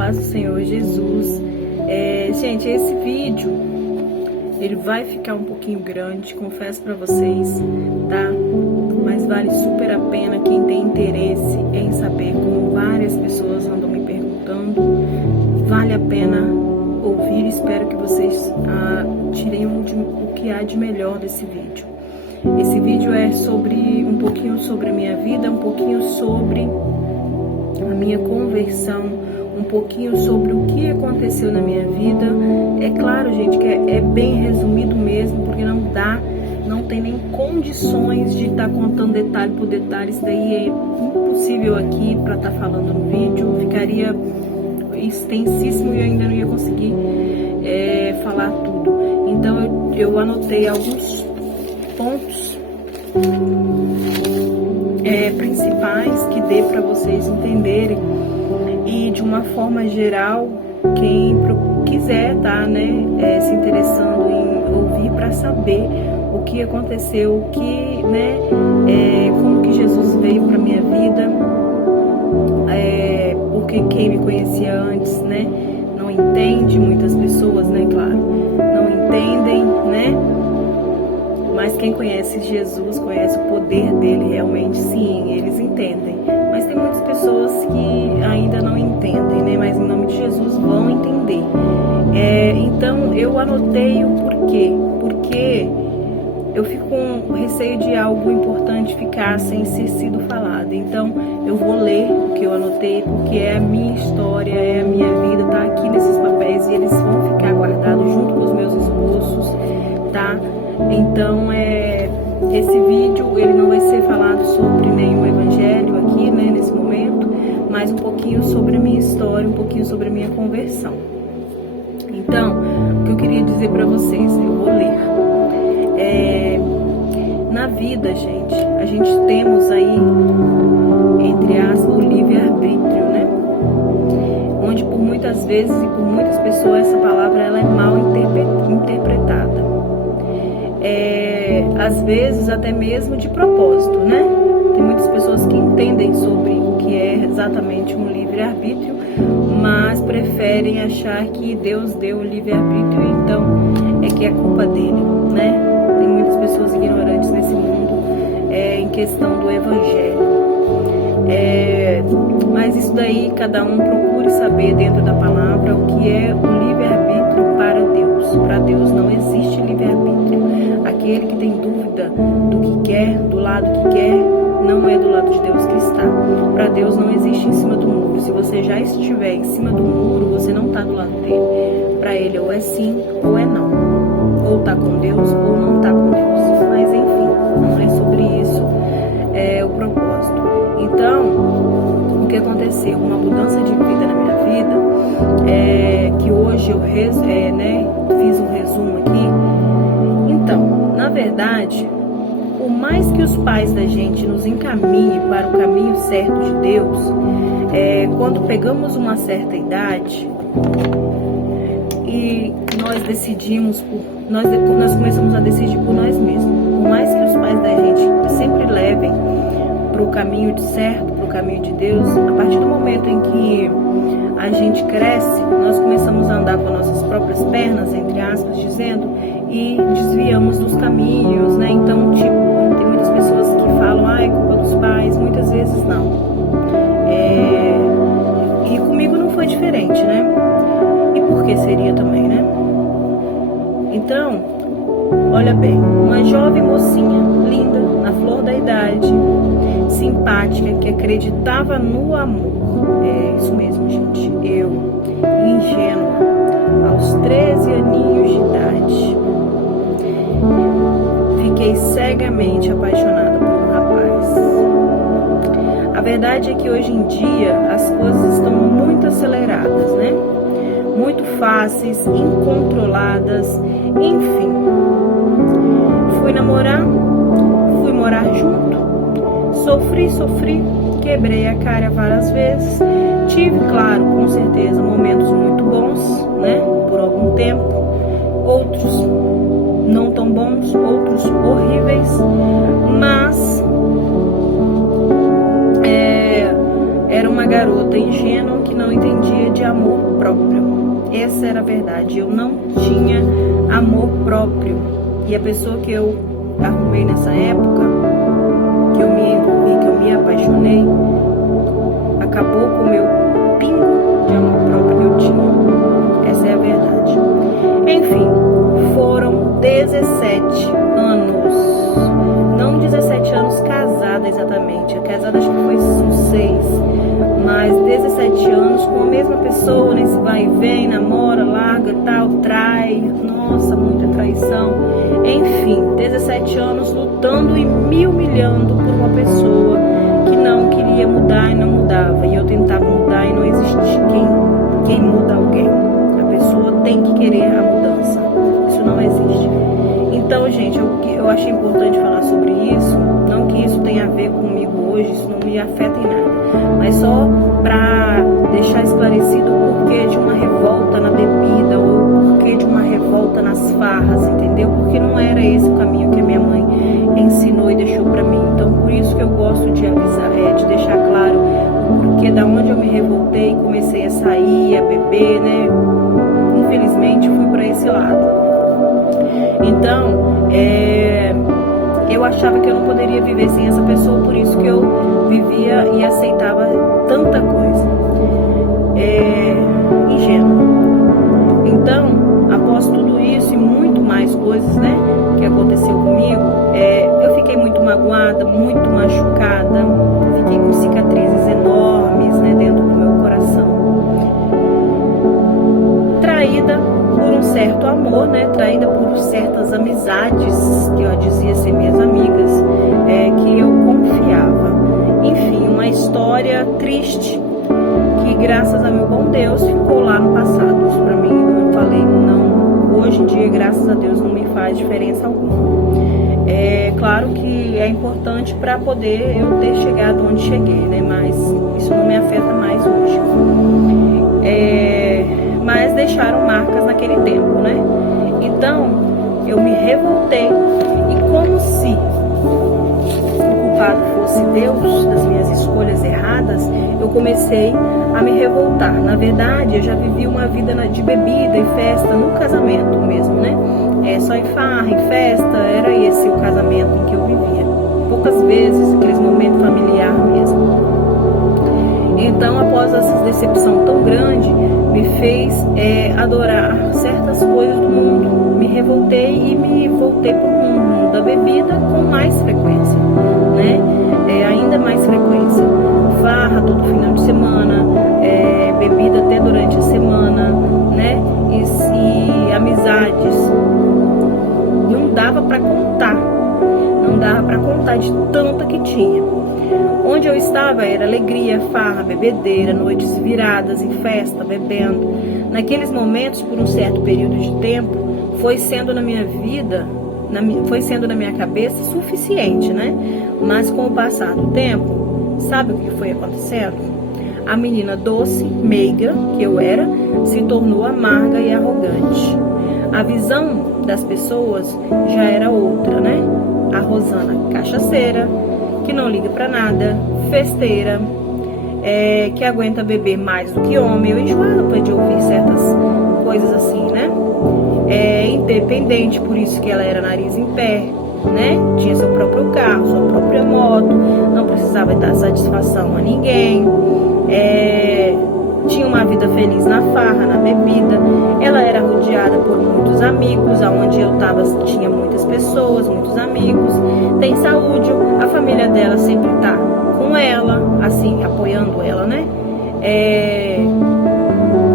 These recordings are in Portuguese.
paz do Senhor Jesus. Gente, esse vídeo ele vai ficar um pouquinho grande, confesso pra vocês, tá? Mas vale super a pena quem tem interesse em saber, como várias pessoas andam me perguntando. Vale a pena ouvir, espero que vocês tirem o que há de melhor desse vídeo. Esse vídeo é sobre um pouquinho sobre a minha vida, um pouquinho sobre a minha conversão, um pouquinho sobre o que aconteceu na minha vida. É claro, gente, que é bem resumido mesmo, porque não tem nem condições de estar contando detalhe por detalhe. Isso daí é impossível aqui para estar falando no vídeo, ficaria extensíssimo e eu ainda não ia conseguir falar tudo. Então eu anotei alguns pontos principais que dê para vocês entenderem, e de uma forma geral, quem quiser tá, se interessando em ouvir para saber o que aconteceu, como que Jesus veio para minha vida, porque quem me conhecia antes, não entende, muitas pessoas, claro, não entendem, mas quem conhece Jesus, conhece o poder dele realmente, sim, eles entendem. Mas tem muitas pessoas que ainda não entendem, mas em nome de Jesus vão entender. Então eu anotei o porquê. Porque eu fico com receio de algo importante ficar sem ser sido falado. Então eu vou ler o que eu anotei, porque é a minha história, é a minha vida, tá aqui nesses papéis e eles vão ficar guardados junto com os meus esboços, tá? Então esse vídeo ele não vai ser falado sobre nenhum evangelho aqui, nesse momento, mas um pouquinho sobre a minha história, um pouquinho sobre a minha conversão. Então, o que eu queria dizer para vocês, eu vou ler. Na vida, gente, a gente temos aí, entre aspas, o livre-arbítrio, onde por muitas vezes e por muitas pessoas essa palavra ela é mal interpretada. Às vezes até mesmo de propósito, Tem muitas pessoas que entendem sobre o que é exatamente um livre-arbítrio, mas preferem achar que Deus deu o livre-arbítrio, então que é culpa dele, Tem muitas pessoas ignorantes nesse mundo em questão do evangelho. Mas isso daí, cada um procure saber dentro da palavra o que é o livre-arbítrio para Deus. Para Deus não existe livre-arbítrio. Aquele que tem dúvida do que quer, do lado que quer, não é do lado de Deus que está. Para Deus não existe em cima do muro. Se você já estiver em cima do muro, você não está do lado dele. Para ele ou é sim ou é não. Ou está com Deus ou não está com Deus. Mas enfim, não é sobre isso o propósito. Então, o que aconteceu? Uma mudança de vida na minha vida, que hoje eu fiz um resumo aqui. Então, na verdade, por mais que os pais da gente nos encaminhem para o caminho certo de Deus, quando pegamos uma certa idade e nós decidimos, nós começamos a decidir por nós mesmos. Por mais que os pais da gente sempre levem para o caminho certo, para o caminho de Deus, a partir do momento em que a gente cresce, nós começamos a andar com nossas próprias pernas, entre aspas, dizendo, e desviamos dos caminhos, Então, tem muitas pessoas que falam, é culpa dos pais, muitas vezes não. E comigo não foi diferente, E por que seria também, Então, olha bem, uma jovem mocinha, linda, na flor da idade, simpática, que acreditava no amor. É isso mesmo, gente. Eu, ingênua, aos 13 aninhos de idade, fiquei cegamente apaixonada por um rapaz. A verdade é que hoje em dia as coisas estão muito aceleradas, Muito fáceis, incontroladas, enfim. Fui namorar, fui morar junto, sofri, quebrei a cara várias vezes, tive, claro, com certeza, momentos muito bons, por algum tempo, outros não tão bons, outros horríveis, mas era uma garota ingênua que não entendia de amor próprio. Essa era a verdade. Eu não tinha amor próprio. E a pessoa que eu arrumei nessa época, que eu me envolvi, que eu me apaixonei, acabou com o meu pingo de amor próprio que eu tinha. Essa é a verdade. Enfim, foram 17 anos. Não 17 anos casada exatamente. Casada acho que foi uns 6. Mas 17 anos com a mesma pessoa, nesse vai e vem, namora, larga, tal, trai. Nossa, muita traição. Enfim, 17 anos lutando e me humilhando por uma pessoa que não queria mudar e não mudava. E eu tentava mudar e não existe quem muda alguém. A pessoa tem que querer a mudança. Isso não existe. Então, gente, eu achei importante falar sobre isso. Não que isso tenha a ver comigo hoje, isso não me afeta em nada. Mas só para deixar esclarecido o porquê de uma revolta na bebida ou o porquê de uma revolta nas farras, entendeu? Porque não era esse o caminho que a minha mãe ensinou e deixou para mim. Então, por isso que eu gosto de avisar, de deixar claro o porquê da onde eu me revoltei, comecei a sair, a beber, né? Infelizmente, fui para esse lado. Então, eu achava que eu não poderia viver sem essa pessoa, por isso que eu vivia e aceitava tanta coisa. Ingênuo. Então, após tudo isso e muito mais coisas, né, que aconteceu comigo, eu fiquei muito magoada, muito machucada, fiquei com cicatrizes enormes, né, dentro do meu coração. Traída por um certo amor, né, traída por certas amizades que eu dizia ser minhas amigas, que eu confiava. Enfim, uma história triste que, graças a meu bom Deus, ficou lá no passado. Isso pra mim, como eu falei, não, hoje em dia, graças a Deus, não me faz diferença alguma. É claro que é importante para poder eu ter chegado onde cheguei, né, mas isso não me afeta mais hoje. Mas deixaram marcas naquele tempo, né? Então, eu me revoltei e, como se o culpado fosse Deus das minhas escolhas erradas, eu comecei a me revoltar. Na verdade, eu já vivi uma vida de bebida e festa no casamento mesmo, né? Só em farra, em festa, era esse o casamento em que eu vivia. Poucas vezes, aqueles momentos familiar mesmo. Então, após essa decepção tão grande, me fez adorar certas coisas do mundo. Me revoltei e me voltei para o mundo da bebida com mais frequência, né? Ainda mais frequência. Farra todo final de semana, bebida até durante a semana, né? E amizades. Não dava para contar. Não dava para contar de tanta que tinha. Onde eu estava era alegria, farra, bebedeira, noites viradas em festa, bebendo. Naqueles momentos, por um certo período de tempo, foi sendo na minha vida, foi sendo na minha cabeça suficiente, né? Mas com o passar do tempo, sabe o que foi acontecendo? A menina doce, meiga, que eu era, se tornou amarga e arrogante. A visão das pessoas já era outra, né? A Rosana cachaceira, que não liga pra nada, festeira, que aguenta beber mais do que homem. Eu enjoava de ouvir certas coisas assim, né? Independente, por isso que ela era nariz em pé, né? Tinha seu próprio carro, sua própria moto, não precisava dar satisfação a ninguém, tinha uma vida feliz na farra, na bebida. Ela era rodeada por muitos amigos, aonde eu estava tinha muitas pessoas, muitos amigos. Tem saúde, a família dela sempre tá com ela, assim, apoiando ela, né?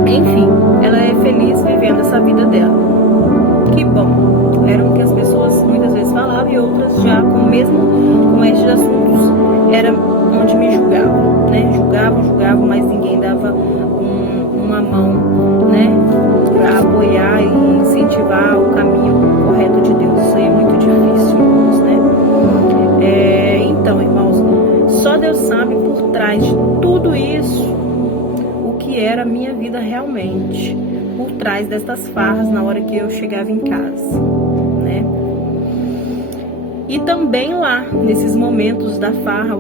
Enfim, ela é feliz vivendo essa vida dela. Que bom. Era o que as pessoas muitas vezes falavam e outras já com esses assuntos era onde me julgavam, né? Julgavam, mas ninguém dava uma mão, né? Para apoiar e incentivar o caminho correto de Deus. Isso aí é muito difícil, irmãos, né? Então, irmãos, só Deus sabe por trás de tudo isso o que era a minha vida realmente, por trás destas farras na hora que eu chegava em casa, né? E também lá, nesses momentos da farra,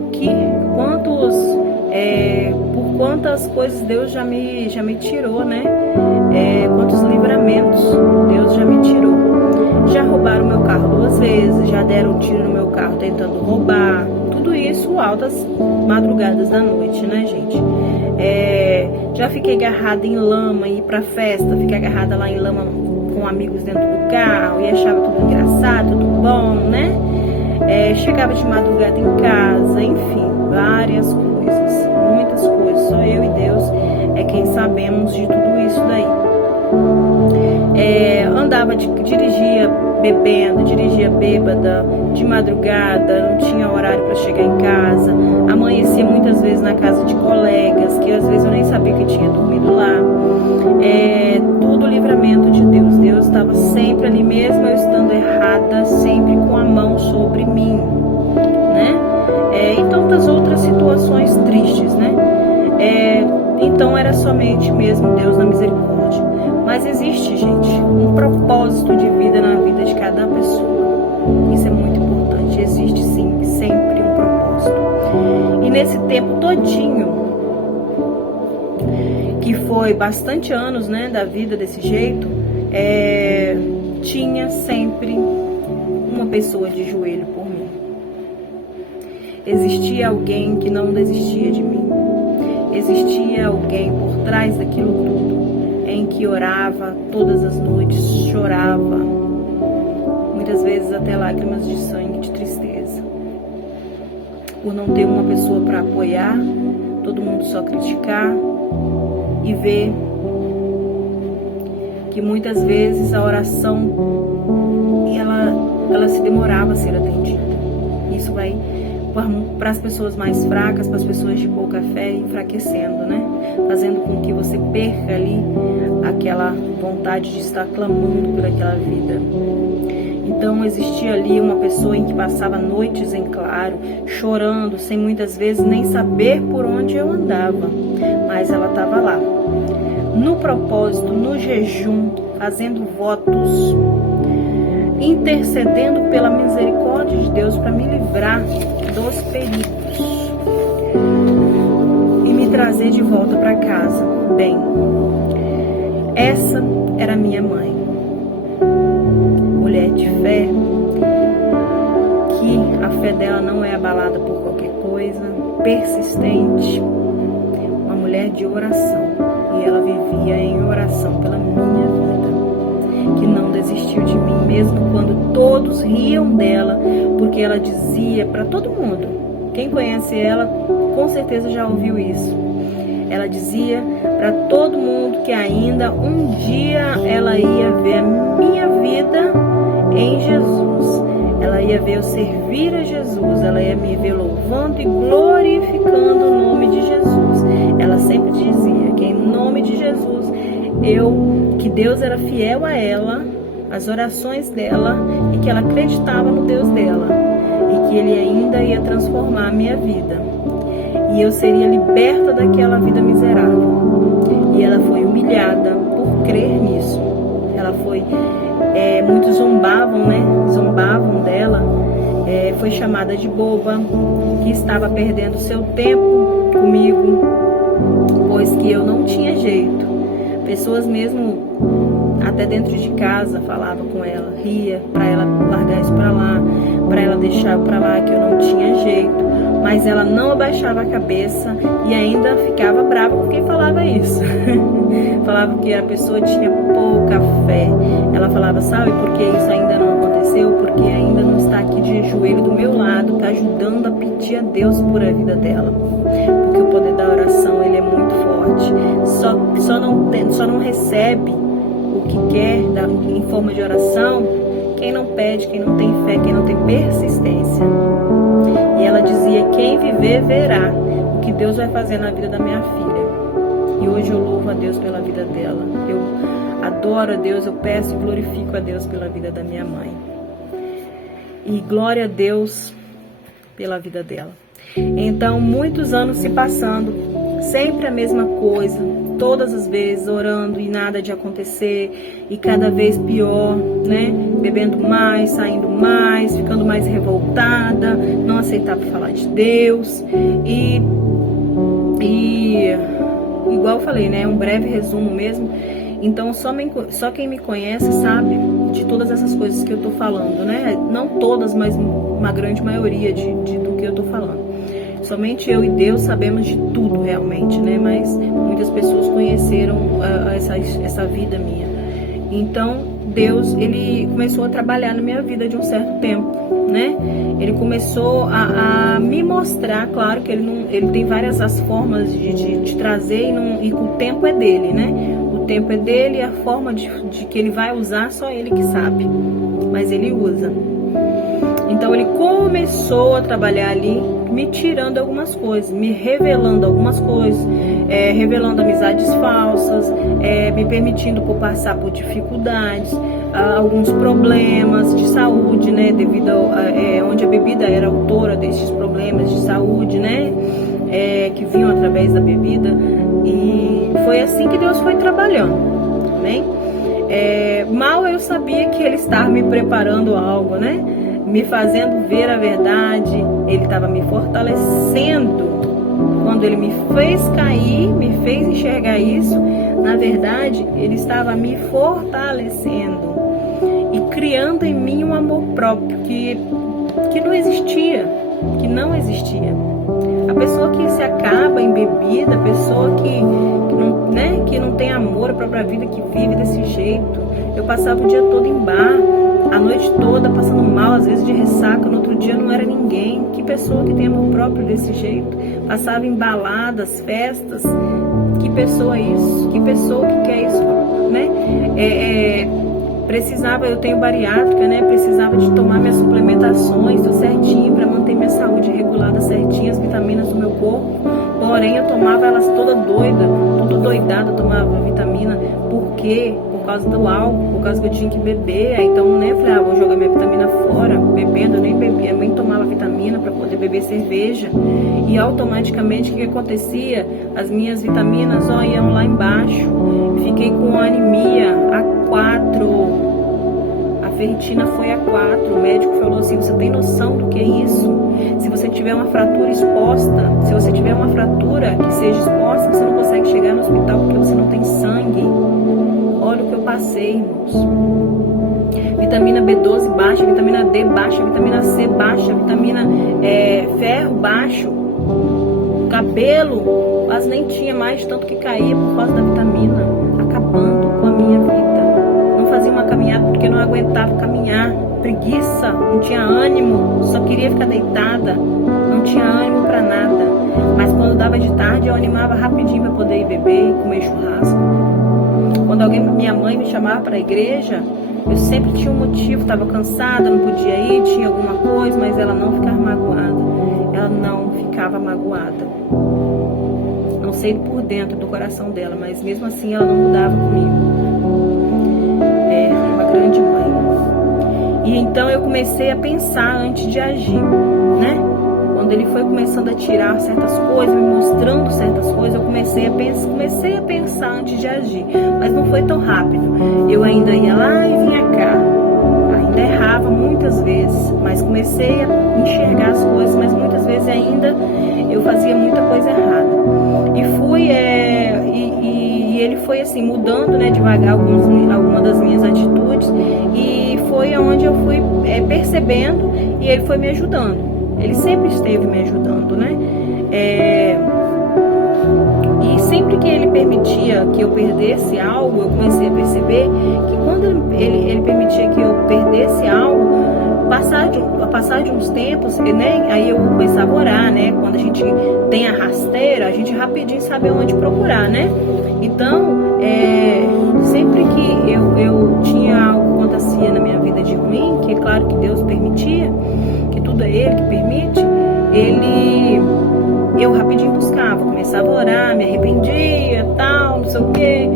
por quantas coisas Deus já me tirou, né? Quantos livramentos Deus já me tirou. Já roubaram meu carro 2 vezes, já deram um tiro no meu carro tentando roubar. Tudo isso altas madrugadas da noite, né, gente? Já fiquei agarrada em lama, ir pra festa, fiquei agarrada lá em lama com amigos dentro do carro e achava tudo engraçado, tudo bom, né? Chegava de madrugada em casa, enfim, várias coisas, muitas coisas. Só eu e Deus é quem sabemos de tudo isso daí. Dirigia bebendo, dirigia bêbada, de madrugada, não tinha horário para chegar em casa, amanhecia muitas vezes na casa de colegas, que às vezes eu nem sabia que tinha dormido lá. Tudo livramento de Deus. Deus estava sempre ali, mesmo eu estando errada, sempre com a mão sobre mim, né? E tantas outras situações tristes, né? Então era somente mesmo Deus na misericórdia. Mas existe, gente, um propósito de vida na vida de cada pessoa. Isso é muito importante. Existe sim, sempre um propósito. E nesse tempo todinho, que foi bastante anos, né, da vida desse jeito, tinha sempre uma pessoa de joelho por mim. Existia alguém que não desistia de mim. Existia alguém por trás daquilo tudo, em que orava todas as noites, chorava, muitas vezes até lágrimas de sangue, de tristeza, por não ter uma pessoa para apoiar, todo mundo só criticar e ver que muitas vezes a oração ela se demorava a ser atendida. Isso vai para as pessoas mais fracas, para as pessoas de pouca fé, enfraquecendo, né? Fazendo com que você perca ali aquela vontade de estar clamando por aquela vida. Então existia ali uma pessoa em que passava noites em claro, chorando, sem muitas vezes nem saber por onde eu andava, mas ela estava lá, no propósito, no jejum, fazendo votos, intercedendo pela misericórdia de Deus para me livrar dos perigos e me trazer de volta para casa. Bem, essa era minha mãe, mulher de fé, que a fé dela não é abalada por qualquer coisa, persistente, uma mulher de oração, e ela vivia em oração pela minha vida, que não desistiu de mim, mesmo quando todos riam dela, porque ela dizia para todo mundo, quem conhece ela com certeza já ouviu isso, ela dizia para todo mundo que ainda um dia ela ia ver a minha vida em Jesus, ela ia ver eu servir a Jesus, ela ia me ver louvando e glorificando o nome de Jesus. Ela sempre dizia que em nome de Jesus, que Deus era fiel a ela, as orações dela, e que ela acreditava no Deus dela, e que Ele ainda ia transformar a minha vida, e eu seria liberta daquela vida miserável. E ela foi humilhada por crer nisso. Ela foi, muitos zombavam, né? Zombavam dela. Foi chamada de boba, que estava perdendo seu tempo comigo, pois que eu não tinha jeito. Pessoas mesmo até dentro de casa falavam com ela, ria para ela largar isso para lá, para ela deixar para lá, que eu não tinha jeito. Mas ela não abaixava a cabeça e ainda ficava brava com quem falava isso. Falava que a pessoa tinha pouca fé. Ela falava, sabe por que isso ainda não aconteceu? Porque ainda não está aqui de joelho do meu lado, está ajudando a pedir a Deus por a vida dela. Porque o poder da oração, ele é muito forte. Só não recebe o que quer em forma de oração quem não pede, quem não tem fé, quem não tem persistência. E ela dizia, quem viver verá o que Deus vai fazer na vida da minha filha. E hoje eu louvo a Deus pela vida dela. Eu adoro a Deus, eu peço e glorifico a Deus pela vida da minha mãe. E glória a Deus pela vida dela. Então, muitos anos se passando, sempre a mesma coisa, todas as vezes orando e nada de acontecer, e cada vez pior, né? Bebendo mais, saindo mais, ficando mais revoltada, não aceitava falar de Deus, e E igual eu falei, né, um breve resumo mesmo. Então só quem me conhece sabe de todas essas coisas que eu tô falando, né? Não todas, mas uma grande maioria do que eu tô falando. Somente eu e Deus sabemos de tudo realmente, né? Mas muitas pessoas conheceram essa vida minha. Então Deus, ele começou a trabalhar na minha vida de um certo tempo, né? Ele começou a me mostrar, claro que ele tem várias as formas de trazer e o tempo é dele, né? O tempo é dele e a forma de que ele vai usar, só ele que sabe, mas ele usa. Então ele começou a trabalhar ali, me tirando algumas coisas, me revelando algumas coisas, revelando amizades falsas, me permitindo passar por dificuldades, alguns problemas de saúde, né, devido onde a bebida era autora desses problemas de saúde, né, que vinham através da bebida. E foi assim que Deus foi trabalhando, amém? Mal eu sabia que Ele estava me preparando algo, né? Me fazendo ver a verdade. Ele estava me fortalecendo. Quando Ele me fez cair, me fez enxergar isso, na verdade, Ele estava me fortalecendo e criando em mim um amor próprio que não existia, A pessoa que se acaba em bebida, a pessoa que não tem amor à própria vida, que vive desse jeito. Eu passava o dia todo em bar, a noite toda passando mal, às vezes de ressaca, no outro dia não era ninguém. Que pessoa que tem amor próprio desse jeito? Passava em baladas, festas. Que pessoa é isso? Que pessoa que quer isso, né? Precisava, eu tenho bariátrica, né? Precisava de tomar minhas suplementações tudo certinho para manter minha saúde regulada certinho, as vitaminas do meu corpo. Porém, eu tomava elas toda doida, tudo doidada, eu tomava vitamina. Por quê? Por causa do álcool, por causa que eu tinha que beber. Aí, então, né? Falei, vou jogar minha vitamina fora. Bebendo, eu nem bebia, eu nem tomava vitamina para poder beber cerveja. E automaticamente, o que acontecia? As minhas vitaminas, iam lá embaixo. Fiquei com anemia A4. A ferritina foi A4. O médico falou assim: você tem noção do que é isso? Se você tiver uma fratura exposta, se você tiver uma fratura que seja exposta, você não consegue chegar no hospital porque você não tem sangue. Olha o que eu passei, irmãos. Vitamina B12 baixa, vitamina D baixa, vitamina C baixa, vitamina ferro baixo. Cabelo quase nem tinha mais, tanto que caía por causa da vitamina, acabando com a minha vida. Não fazia uma caminhada porque não aguentava caminhar, preguiça, não tinha ânimo, só queria ficar deitada, não tinha ânimo para nada. Mas quando dava de tarde eu animava rapidinho para poder ir beber e comer churrasco. Quando minha mãe me chamava para a igreja, eu sempre tinha um motivo, estava cansada, não podia ir, tinha alguma coisa, mas ela não ficava magoada. Ela não ficava magoada. Não sei por dentro do coração dela, mas mesmo assim ela não mudava comigo. Uma grande mãe. E então eu comecei a pensar antes de agir, né? Quando ele foi começando a tirar certas coisas, me mostrando certas coisas, eu comecei a pensar antes de agir. Mas não foi tão rápido. Eu ainda ia lá e vinha cá. Ainda errava muitas vezes, mas comecei a enxergar as coisas, mas muitas vezes ainda eu fazia muita coisa errada. E fui, e ele foi assim, mudando, né, devagar algumas das minhas atitudes, e foi onde eu fui percebendo, e ele foi me ajudando. Ele sempre esteve me ajudando, né? E sempre que ele permitia que eu perdesse algo, eu comecei a perceber que quando ele permitia que eu perdesse algo, passar de uns tempos, né? Aí eu começava a orar, né? Quando a gente tem a rasteira, a gente rapidinho sabe onde procurar, né? Então, sempre que eu tinha algo que acontecia na minha vida de ruim, que é claro que Deus permitia, que tudo é Ele que permite, eu rapidinho buscava, começava a orar, me arrependia, tal, não sei o quê.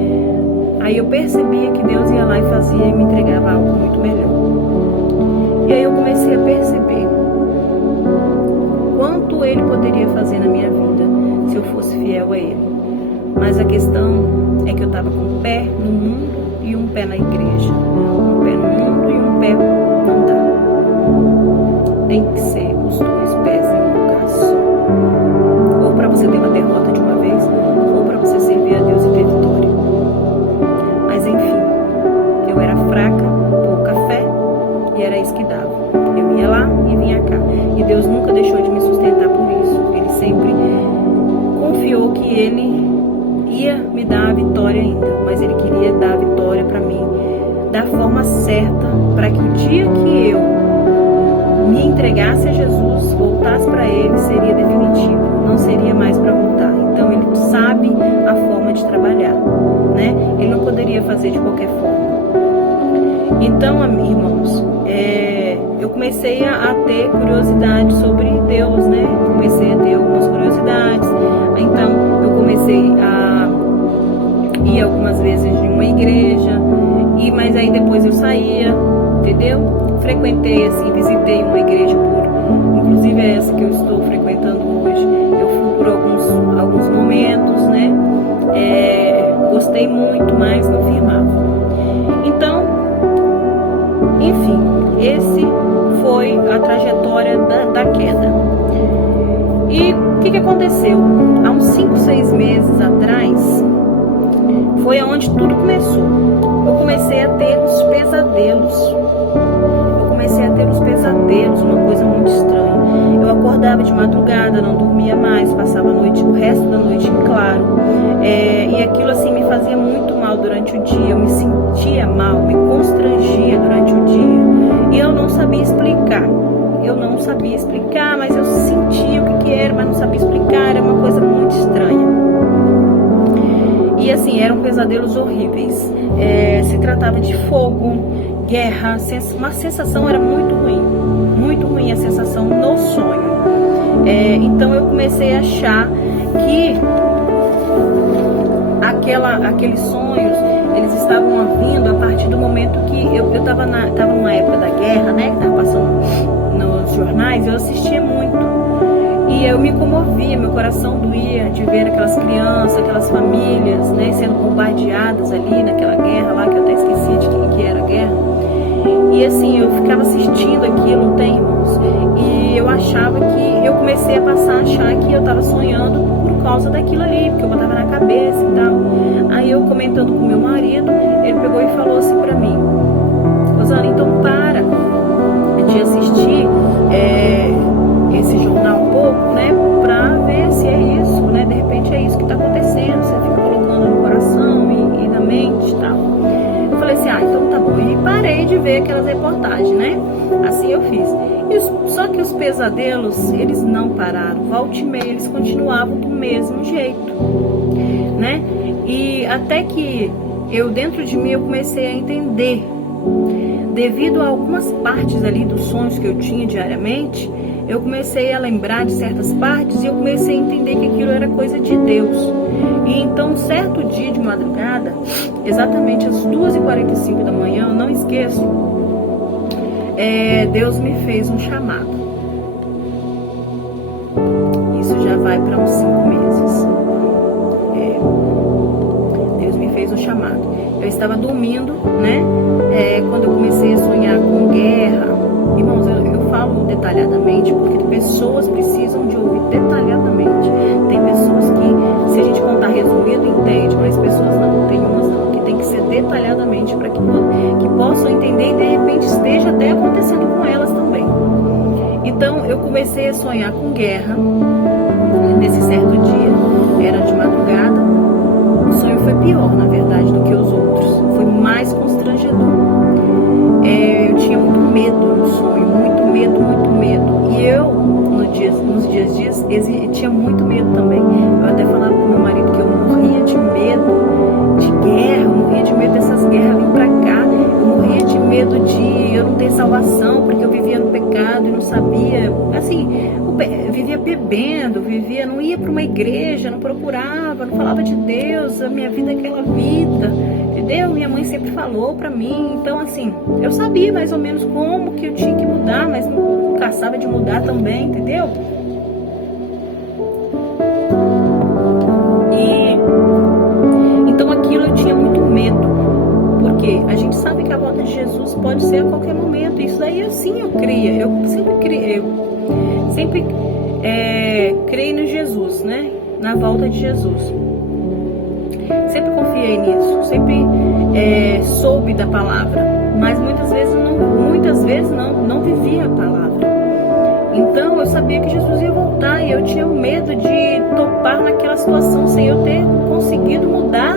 Aí eu percebia que Deus ia lá e fazia e me entregava algo muito melhor. E aí eu comecei a perceber quanto Ele poderia fazer na minha vida se eu fosse fiel a Ele. Mas a questão é que eu estava com um pé no mundo e um pé na igreja. Um pé no mundo e um pé não dá. Tem que ser os dois pés em um lugar só. Ou para você ter uma derrota de uma vez, vitória ainda, mas Ele queria dar a vitória para mim da forma certa, para que o dia que eu me entregasse a Jesus, voltasse para Ele, seria definitivo, não seria mais para voltar. Então Ele sabe a forma de trabalhar, né? Ele não poderia fazer de qualquer forma. Então, irmãos, eu comecei a ter curiosidade sobre Deus, né? Comecei a ter algumas curiosidades. Então, eu comecei a ir algumas vezes em uma igreja, mas aí depois eu saía, entendeu? Frequentei, assim, visitei uma igreja inclusive essa que eu estou frequentando hoje. Eu fui por alguns momentos, né? Gostei muito, mas não firmava. Então, enfim, esse foi a trajetória da queda. E o que aconteceu? Há uns 5, 6 meses atrás, foi onde tudo começou. Eu comecei a ter os pesadelos. Uma coisa muito estranha. Eu acordava de madrugada, não dormia mais, passava o resto da noite em claro. E aquilo assim me fazia muito mal durante o dia. Eu me sentia mal, me constrangia durante o dia. E eu não sabia explicar. Mas eu sentia o que era, mas não sabia explicar. Era uma coisa muito estranha. E assim, eram pesadelos horríveis. Se tratava de fogo, guerra, uma sensação era muito ruim a sensação no sonho. Então eu comecei a achar que aqueles sonhos, eles estavam vindo a partir do momento que eu estava numa época da guerra, né, que estava passando nos jornais. Eu assistia muito e eu me comovia, meu coração doía de ver aquelas crianças, aquelas famílias, né, sendo bombardeadas ali naquela guerra lá, que eu até esqueci de que era a guerra. E assim, eu ficava assistindo aquilo, não tem, irmãos? E eu comecei a passar a achar que eu estava sonhando por causa daquilo ali, porque eu botava na cabeça e tal. Aí eu comentando com meu marido, ele pegou e falou assim pra mim: Rosana, então para de assistir esse jornal um pouco, né, pra ver se é isso, né, de repente é isso que tá acontecendo, você fica colocando no coração e na mente e tal. Eu falei assim, então tá bom. E parei de ver aquelas reportagens, né? Assim eu fiz. Só que os pesadelos, eles não pararam. Volta e meia, eles continuavam do mesmo jeito, né? E até que dentro de mim, eu comecei a entender. Devido a algumas partes ali dos sonhos que eu tinha diariamente, eu comecei a lembrar de certas partes e eu comecei a entender que aquilo era coisa de Deus. E então, certo dia de madrugada, exatamente às 2h45 da manhã, eu não esqueço, Deus me fez um chamado. Isso já vai para uns 5 meses. Deus me fez um chamado. Eu estava dormindo, né? Quando eu comecei a sonhar com guerra. Irmãos, eu falo detalhadamente porque pessoas precisam de ouvir detalhadamente. Tem pessoas que, se a gente contar resumido, entende, mas pessoas não. Tem umas não, que tem que ser detalhadamente para que possam entender e de repente esteja até acontecendo com elas também. Então, eu comecei a sonhar com guerra nesse certo dia. Era de madrugada. O sonho foi pior, na verdade, do que os outros. Foi mais constrangedor. Eu tinha muito medo no sonho, muito medo. E eu, nos dias, tinha muito medo também. Eu até falava com meu marido que eu morria de medo de guerra, eu morria de medo dessas guerras vir pra cá. Eu morria de medo de eu não ter salvação, porque eu vivia no pecado e não sabia. Assim, eu vivia bebendo, não ia pra uma igreja, não procurava, não falava de Deus, a minha vida é aquela vida. Entendeu? Minha mãe sempre falou pra mim. Então, assim, eu sabia mais ou menos como que eu tinha que mudar, mas não caçava de mudar também, entendeu? Então aquilo eu tinha muito medo, porque a gente sabe que a volta de Jesus pode ser a qualquer momento. Isso aí, assim, eu cria. Eu sempre creio no Jesus, né? Na volta de Jesus. Sempre confiei nisso, sempre soube da palavra, mas muitas vezes não vivia a palavra. Então eu sabia que Jesus ia voltar e eu tinha medo de topar naquela situação sem eu ter conseguido mudar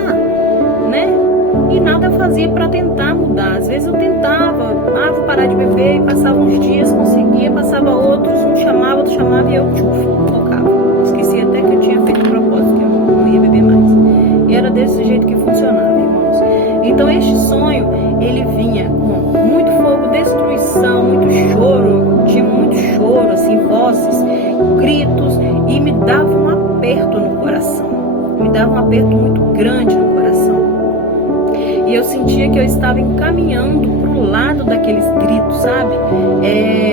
e nada fazia para tentar mudar. Às vezes eu tentava, vou parar de beber, e passava uns dias, conseguia, passava outros, um chamava, outro chamava e eu focava. Esqueci até que eu tinha feito um propósito, que eu não ia beber mais. E era desse jeito que funcionava, irmãos. Então este sonho, ele vinha com muito fogo, destruição, muito choro, tinha muito choro, assim, vozes, gritos, e me dava um aperto no coração. Me dava um aperto muito grande no coração. E eu sentia que eu estava encaminhando para o lado daqueles gritos, sabe?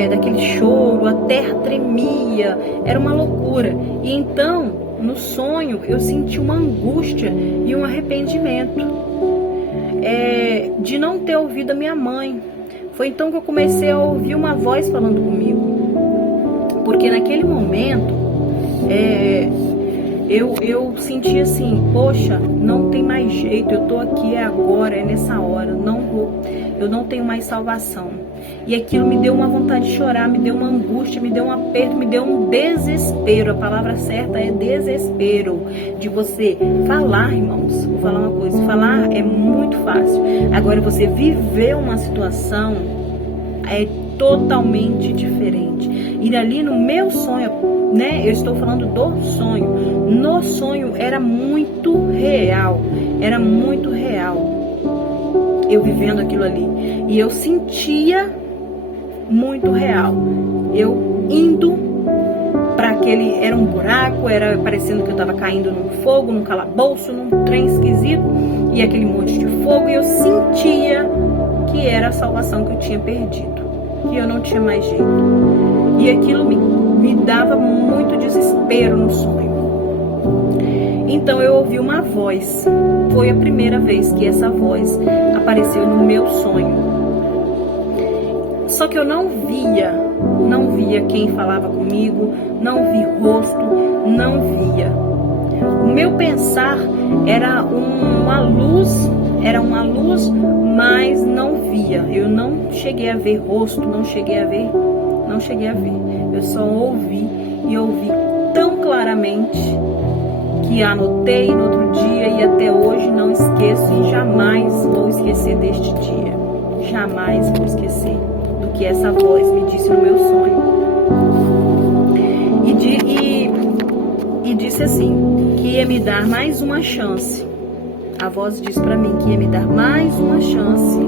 Daquele choro, a terra tremia, era uma loucura. E então, no sonho, eu senti uma angústia e um arrependimento de não ter ouvido a minha mãe. Foi então que eu comecei a ouvir uma voz falando comigo. Porque naquele momento, eu senti assim, poxa, não tem mais jeito, eu tô aqui, é agora, é nessa hora, eu não tenho mais salvação. E aquilo me deu uma vontade de chorar, me deu uma angústia, me deu um aperto, me deu um desespero. A palavra certa é desespero, de você falar, irmãos. Vou falar uma coisa, falar é muito fácil. Agora você viver uma situação é totalmente diferente. E ali no meu sonho, né, eu estou falando do sonho, no sonho era muito real, eu vivendo aquilo ali, e eu sentia muito real, eu indo para aquele, era um buraco, era parecendo que eu estava caindo num fogo, num calabouço, num trem esquisito, e aquele monte de fogo, e eu sentia que era a salvação que eu tinha perdido, que eu não tinha mais jeito, e aquilo me dava muito desespero no sonho. Então eu ouvi uma voz. Foi a primeira vez que essa voz apareceu no meu sonho. Só que eu não via quem falava comigo, não vi rosto, não via. O meu pensar era uma luz, mas não via. Eu não cheguei a ver rosto, não cheguei a ver. Eu só ouvi, e ouvi tão claramente que anotei no outro dia, e até hoje não esqueço, e jamais vou esquecer deste dia. Jamais vou esquecer do que essa voz me disse no meu sonho. E disse assim, que ia me dar mais uma chance. A voz disse para mim que ia me dar mais uma chance,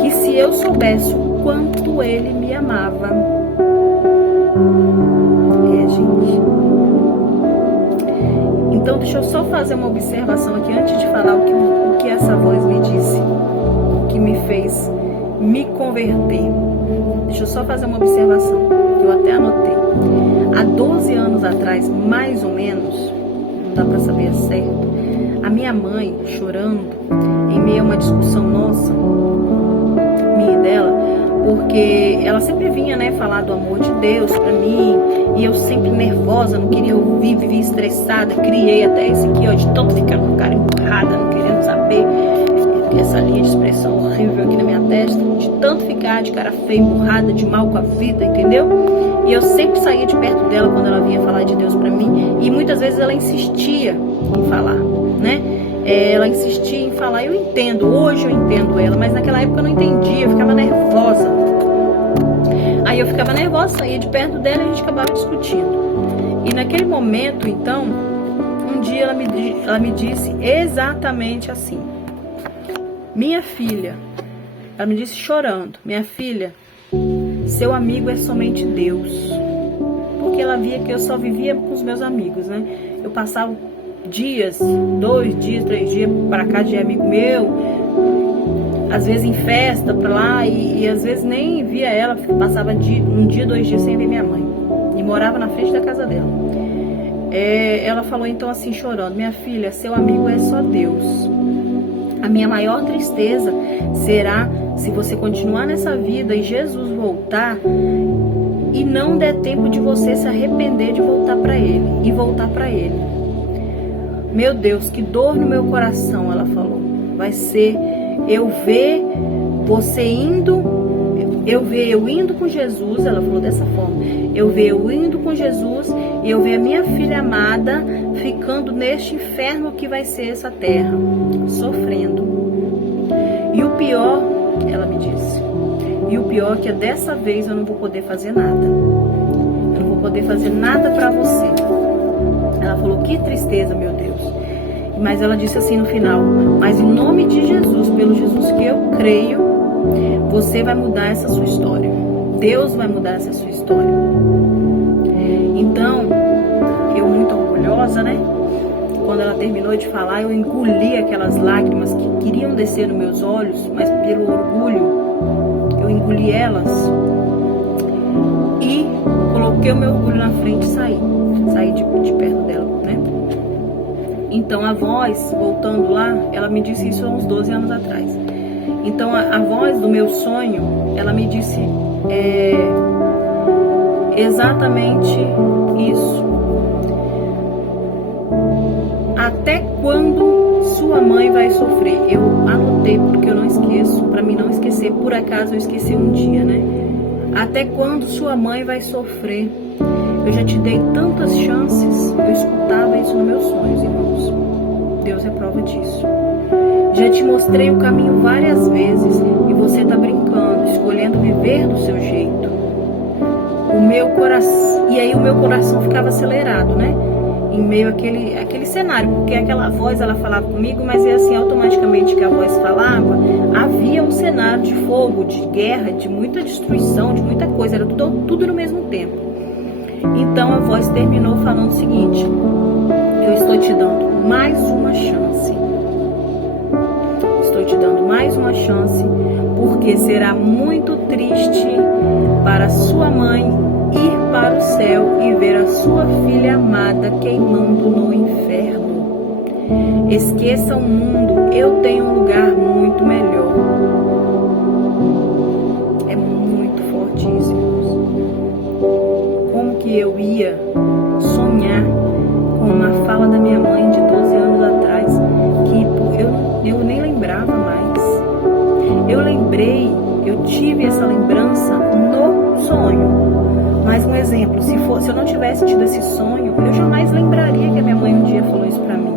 que se eu soubesse o quanto ele me amava. Gente. Então deixa eu só fazer uma observação aqui antes de falar o que essa voz me disse, o que me fez me converter. Deixa eu só fazer uma observação, que eu até anotei. Há 12 anos atrás, mais ou menos, não dá pra saber certo, a minha mãe chorando em meio a uma discussão nossa, minha e dela, porque ela sempre vinha, né, falar do amor de Deus pra mim, e eu sempre nervosa, não queria ouvir, vivia estressada, criei até esse aqui, ó, de tanto ficar com a cara empurrada, não querendo saber, essa linha de expressão horrível aqui na minha testa, de tanto ficar de cara feia, empurrada, de mal com a vida, entendeu? E eu sempre saía de perto dela quando ela vinha falar de Deus pra mim, e muitas vezes ela insistia em falar, né? Ela insistia em falar, eu entendo, hoje eu entendo ela, mas naquela época eu não entendia, eu ficava nervosa. Aí eu ficava nervosa, saía de perto dela e a gente acabava discutindo. E naquele momento, então, um dia ela me disse exatamente assim, minha filha, ela me disse chorando, minha filha, seu amigo é somente Deus. Porque ela via que eu só vivia com os meus amigos, né? Eu passava dias, 2 dias, 3 dias para cá de amigo meu, às vezes em festa pra lá, e às vezes nem via ela, passava um dia, 2 dias sem ver minha mãe, e morava na frente da casa dela. Ela falou então assim, chorando, minha filha, seu amigo é só Deus. A minha maior tristeza será se você continuar nessa vida e Jesus voltar e não der tempo de você se arrepender de voltar para Ele e voltar para Ele. Meu Deus, que dor no meu coração, ela falou. Vai ser eu ver você indo, eu indo com Jesus, ela falou dessa forma. Eu indo com Jesus e eu ver a minha filha amada ficando neste inferno que vai ser essa terra, sofrendo. E o pior é que dessa vez eu não vou poder fazer nada. Eu não vou poder fazer nada pra você. Ela falou, que tristeza, meu Deus. Mas ela disse assim no final, mas em nome de Jesus, pelo Jesus que eu creio, você vai mudar essa sua história. Deus vai mudar essa sua história. Então, eu muito orgulhosa, né? Quando ela terminou de falar, eu engoli aquelas lágrimas que queriam descer nos meus olhos, mas pelo orgulho, eu engoli elas e coloquei o meu orgulho na frente e saí de perto dela, né? Então a voz, voltando lá, ela me disse isso há uns 12 anos atrás. Então a voz do meu sonho, ela me disse exatamente isso. Até quando sua mãe vai sofrer? Eu anotei porque eu não esqueço, para mim não esquecer. Por acaso eu esqueci um dia, né? Até quando sua mãe vai sofrer? Eu já te dei tantas chances. Eu escutava isso nos meus sonhos, irmãos. Deus é prova disso. Já te mostrei o caminho várias vezes e você tá brincando, escolhendo viver do seu jeito. O meu coração, e aí o meu coração ficava acelerado, né? Em meio àquele cenário, porque aquela voz, ela falava comigo, mas é assim, automaticamente que a voz falava, havia um cenário de fogo, de guerra, de muita destruição, de muita coisa, era tudo no mesmo tempo. Então a voz terminou falando o seguinte, eu estou te dando mais uma chance. Estou te dando mais uma chance, porque será muito triste para sua mãe ir para o céu e ver a sua filha amada queimando no inferno. Esqueça o mundo, eu tenho um lugar muito melhor. É muito forte isso, irmãos. Como que eu ia sonhar com uma fala da minha mãe de 12 anos atrás, que eu nem lembrava mais. Eu tive essa lembrança no sonho. Mas um exemplo, se eu não tivesse tido esse sonho, eu jamais lembraria que a minha mãe um dia falou isso pra mim,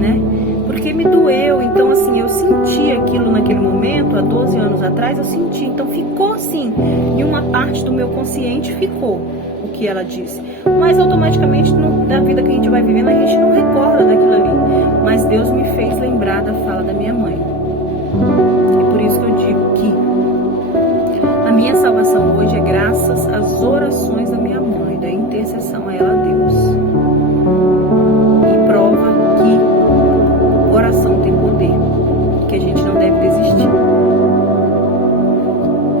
né? Porque me doeu, então assim, eu senti aquilo naquele momento, há 12 anos atrás, eu senti, então ficou assim, e uma parte do meu consciente ficou o que ela disse, mas automaticamente na vida que a gente vai vivendo, a gente não recorda daquilo ali, mas Deus me fez lembrar da fala da minha mãe, e por isso que eu digo que a minha salvação hoje é graças às orações da minha mãe, da intercessão a ela, Deus. E prova que oração tem poder, que a gente não deve desistir.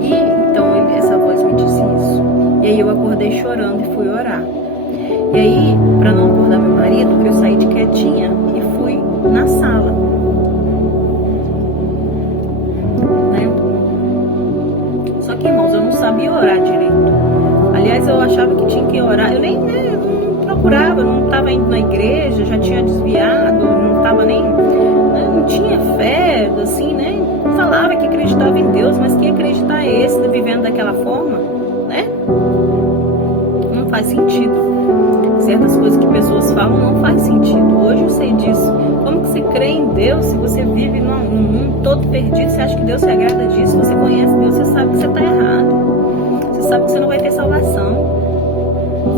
E então essa voz me disse isso. E aí eu acordei chorando e fui orar. E aí, para não acordar meu marido, eu saí de quietinha e fui na sala. Só que, irmãos, eu não sabia orar direito. Aliás, eu achava que tinha que orar. Eu nem não procurava, não estava indo na igreja, já tinha desviado, não estava nem. Não tinha fé, assim, né? Falava que acreditava em Deus, mas quem acreditar é esse, vivendo daquela forma, né? Não faz sentido. Certas coisas que pessoas falam não faz sentido. Hoje eu sei disso. Como que você crê em Deus se você vive num mundo todo perdido? Você acha que Deus se agrada disso? Você conhece Deus, você sabe que você está errado. Você sabe que você não vai ter salvação.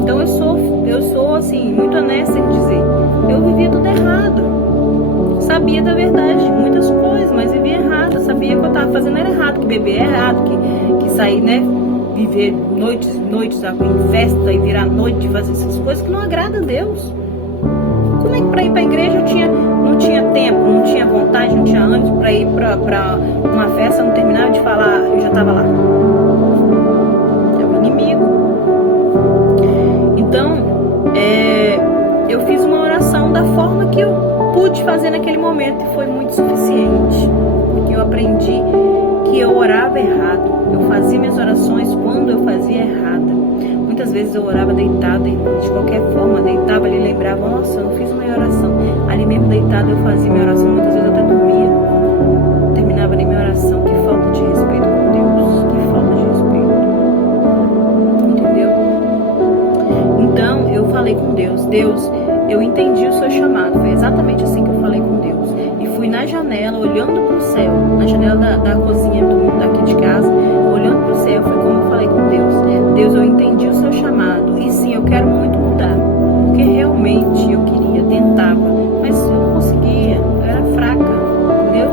Então eu sou assim, muito honesta em dizer, eu vivia tudo errado. Sabia da verdade de muitas coisas, mas vivia errado. Sabia que eu estava fazendo era errado, que beber é errado, que sair, né? Viver noites em festa e virar noite, fazer essas coisas que não agrada a Deus. Como é que para ir para a igreja não tinha tempo, não tinha vontade, não tinha ânimo para ir para uma festa, não terminava de falar, eu já estava lá. É o inimigo. Então, eu fiz uma oração da forma que eu pude fazer naquele momento e foi muito suficiente. Porque eu aprendi que eu orava errado. Eu fazia minhas orações quando eu fazia errada. Muitas vezes eu orava deitada, de qualquer forma, deitava ali e lembrava, nossa, eu não fiz uma oração. Ali mesmo deitada eu fazia minha oração, muitas vezes eu até dormia. Terminava ali minha oração, que falta de respeito com Deus, que falta de respeito. Entendeu? Então, eu falei com Deus, Deus, eu entendi o seu chamado, foi exatamente assim que eu falei com Deus. E fui na janela, olhando para o céu, na janela da cozinha, aqui de casa, olhando para o céu, foi como eu falei com Deus. Deus, eu entendi o seu chamado e sim, eu quero muito mudar, porque realmente eu queria, tentava, mas eu não conseguia, eu era fraca, entendeu?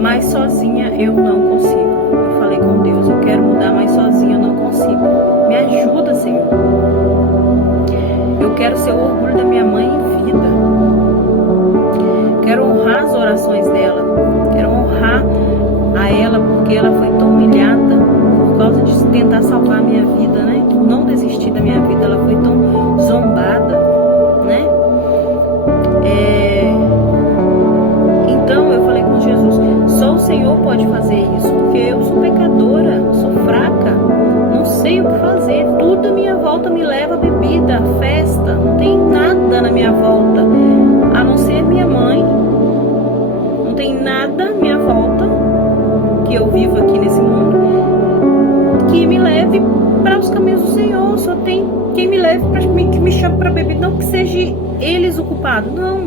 Mas sozinha eu não consigo. Eu falei com Deus, eu quero mudar, mas sozinha eu não consigo. Me ajuda, Senhor. Eu quero ser o orgulho da minha mãe em vida. Quero honrar as orações dela. Quero honrar a ela, porque ela foi tão humilhada por causa de tentar salvar a minha vida, né? Por não desistir da minha vida. Ela foi tão zombada, né? Então eu falei com Jesus, só o Senhor pode fazer isso, porque eu sou pecadora, sou fraca, não sei o que fazer. Tudo à minha volta me leva a bebida, a festa, não tem nada na minha volta, a não ser minha mãe. Não tem nada à minha volta, que eu vivo aqui nesse mundo, que me leve para os caminhos do Senhor. Só tem quem me leve, que me chame para bebida, não que seja eles o culpado, não.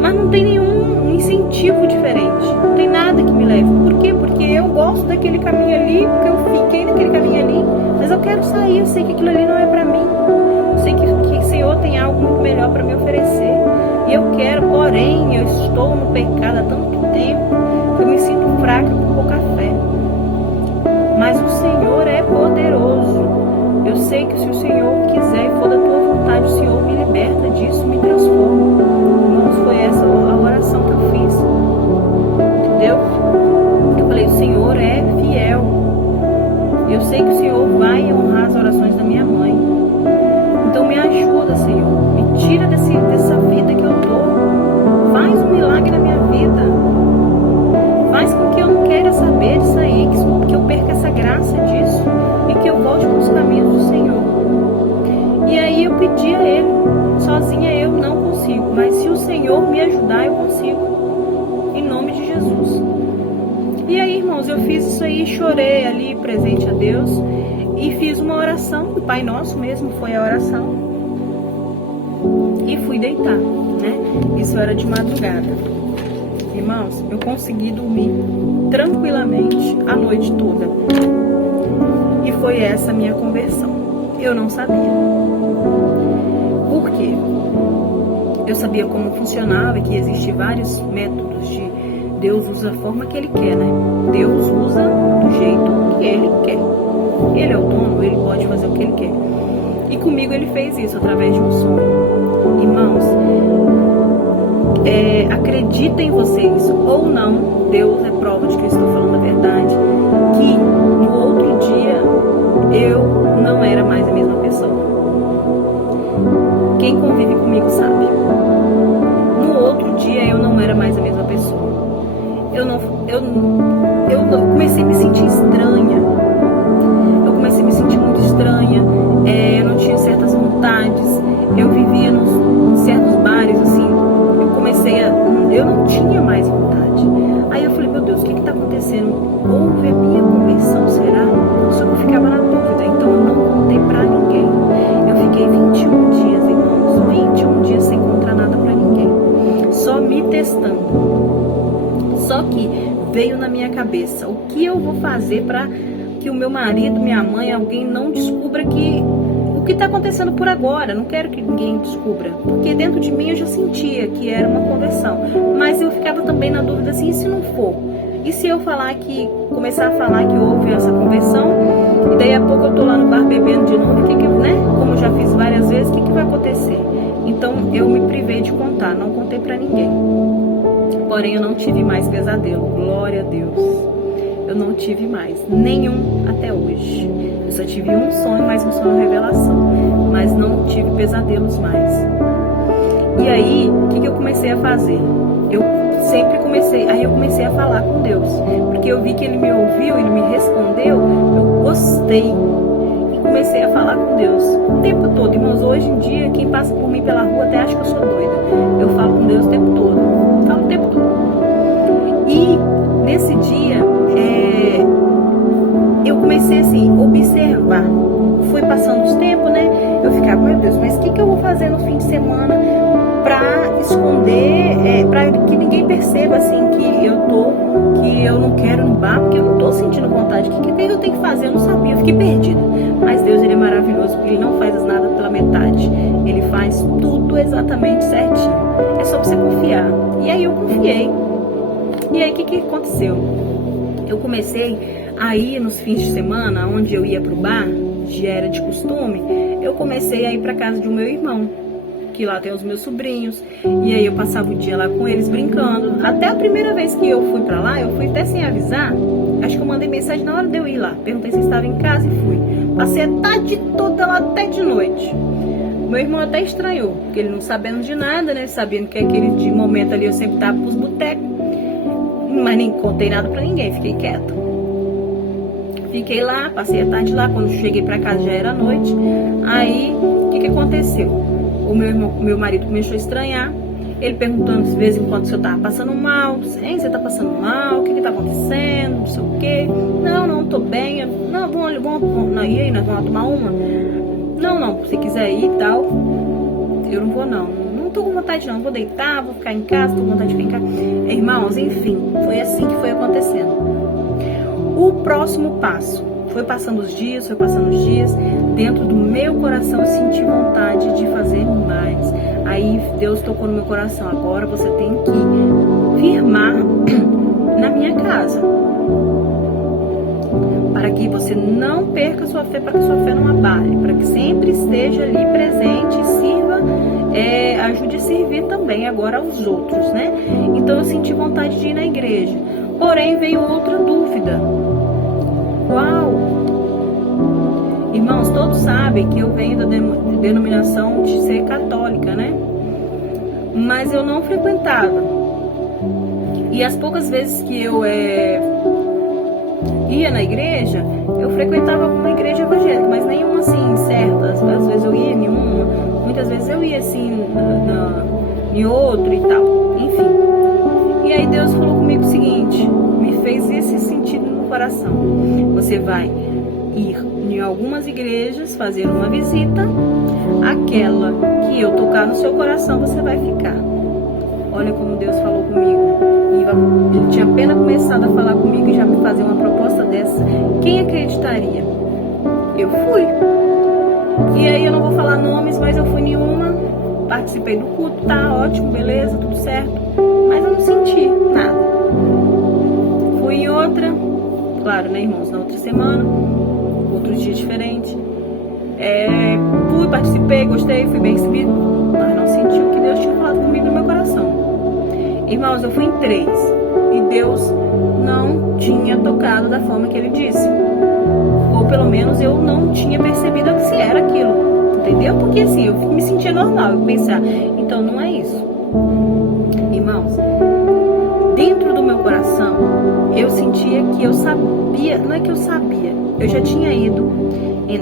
Mas não tem nenhum incentivo diferente, não tem nada que me leve. Por quê? Porque eu gosto daquele caminho ali, porque eu fiquei naquele caminho ali, mas eu quero sair, eu sei que aquilo ali não é para mim, eu sei que o Senhor tem algo muito melhor para me oferecer, e eu quero, porém, eu estou no pecado há tanto tempo, que eu me sinto fraca, com pouca fé, mas o Senhor é poderoso. Eu sei que se o Senhor quiser e for da tua vontade, o Senhor me liberta disso, me transforma. Irmãos, foi essa a oração que eu fiz, entendeu? Eu falei, o Senhor é fiel. Eu sei que o Senhor vai honrar as orações da minha mãe. Então me ajuda, Senhor. Me tira dessa vida que eu tô. Faz um milagre na minha vida. Faz com que eu não queira saber disso aí, que eu perca essa graça disso e que eu volte para os caminhos do Senhor. E aí eu pedi a Ele, sozinha eu não consigo, mas se o Senhor me ajudar, eu consigo, em nome de Jesus. E aí, irmãos, eu fiz isso aí, chorei ali presente a Deus e fiz uma oração, o Pai Nosso mesmo foi a oração, e fui deitar, né? Isso era de madrugada. Irmãos, eu consegui dormir tranquilamente a noite toda. E foi essa a minha conversão. Eu não sabia. Por quê? Eu sabia como funcionava, que existem vários métodos de... Deus usa a forma que Ele quer, né? Deus usa do jeito que Ele quer. Ele é o dono, Ele pode fazer o que Ele quer. E comigo Ele fez isso através de um sonho. Irmãos, acreditem vocês ou não, Deus é prova de que eu estou falando a verdade, que no outro dia eu não era mais a mesma pessoa. Quem convive comigo sabe. No outro dia eu não era mais a mesma pessoa. Eu comecei a me sentir estranha. Eu comecei a me sentir muito estranha. Eu não tinha certas vontades. Eu vivia em certos bares, assim. Eu não tinha mais vontade. Aí eu falei, meu Deus, o que está acontecendo? Houve a minha conversão, será? Só que eu ficava na dúvida, então eu não contei pra ninguém. Eu fiquei 21 dias, irmãos, 21 dias sem contar nada pra ninguém, só me testando. Só que veio na minha cabeça, o que eu vou fazer para que o meu marido, minha mãe, alguém não descubra o que está acontecendo por agora. Não quero que ninguém descubra, porque dentro de mim eu já sentia que era uma conversão, mas eu ficava também na dúvida assim, e se não for? E se eu começar a falar que houve essa conversão, e daí a pouco eu tô lá no bar bebendo de novo, né? Como eu já fiz várias vezes, o que vai acontecer? Então eu me privei de contar, não contei pra ninguém. Porém eu não tive mais pesadelo, glória a Deus. Eu não tive mais, nenhum até hoje. Eu só tive um sonho, mas um sonho revelação, mas não tive pesadelos mais. E aí, o que eu comecei a fazer? Eu comecei a falar com Deus, porque eu vi que Ele me ouviu, Ele me respondeu, eu gostei e comecei a falar com Deus o tempo todo. Irmãos, hoje em dia, quem passa por mim pela rua até acha que eu sou doida. Eu falo com Deus o tempo todo, falo o tempo todo. E nesse dia, eu comecei assim, observar. Fui passando os tempos, né? Eu ficava, meu Deus, mas o que eu vou fazer no fim de semana pra esconder, pra que ninguém percebo assim que eu não quero ir no bar, porque eu não tô sentindo vontade. O que eu tenho que fazer? Eu não sabia, eu fiquei perdida. Mas Deus, ele é maravilhoso, porque ele não faz nada pela metade. Ele faz tudo exatamente certinho. É só pra você confiar. E aí eu confiei. E aí o que aconteceu? Eu comecei a ir nos fins de semana, onde eu ia pro bar, já era de costume, eu comecei a ir pra casa do meu irmão, que lá tem os meus sobrinhos, e aí eu passava o dia lá com eles brincando. Até a primeira vez que eu fui pra lá, eu fui até sem avisar, acho que eu mandei mensagem na hora de eu ir lá, perguntei se estava em casa e fui. Passei a tarde toda lá até de noite. Meu irmão até estranhou, porque ele não sabendo de nada, né, sabendo que aquele de momento ali eu sempre tava pros botecos, mas nem contei nada pra ninguém, fiquei quieta. Fiquei lá, passei a tarde lá, quando cheguei pra casa já era noite. Aí, o que aconteceu? O meu marido começou a estranhar, ele perguntando de vez em quando se eu tava passando mal. Hein, você tá passando mal? O que tá acontecendo? Não sei o quê. Não, tô bem. Não, vamos e aí, nós vamos lá tomar uma? Não, se quiser ir e tal, eu não vou não tô com vontade não, vou deitar, vou ficar em casa, tô com vontade de ficar em casa. Irmãos, enfim, foi assim que foi acontecendo. O próximo passo, foi passando os dias, dentro do meu coração eu senti vontade de fazer mais. Aí Deus tocou no meu coração, agora você tem que firmar na minha casa, para que você não perca sua fé, para que sua fé não abale, para que sempre esteja ali presente e sirva, ajude a servir também agora aos outros, né? Então eu senti vontade de ir na igreja, porém veio outra dúvida. Uau! Irmãos, todos sabem que eu venho da denominação de ser católica, né? Mas eu não frequentava. E as poucas vezes que eu ia na igreja, eu frequentava alguma igreja evangélica, mas nenhuma assim certa. Às vezes eu ia em uma, muitas vezes eu ia assim em outro e tal, enfim. E aí Deus falou comigo o seguinte, me fez esse sentido no coração: você vai ir em algumas igrejas, fazer uma visita, aquela que eu tocar no seu coração você vai ficar. Olha como Deus falou comigo. E ele tinha apenas começado a falar comigo e já me fazer uma proposta dessa. Quem acreditaria? Eu fui. E aí eu não vou falar nomes, mas eu fui em uma, participei do culto, tá ótimo, beleza, tudo certo. Mas eu não senti nada. Fui em outra, claro, né, irmãos, na outra semana, outro dia diferente. Fui, participei, gostei, fui bem recebido, mas não senti o que Deus tinha falado comigo no meu coração. Irmãos, eu fui em 3 e Deus não tinha tocado da forma que ele disse. Ou pelo menos eu não tinha percebido que se era aquilo, entendeu? Porque assim, eu me sentia normal, eu pensava, então não é isso. Irmãos, dentro do meu coração, eu sentia que eu sabia, não é que eu sabia, eu já tinha ido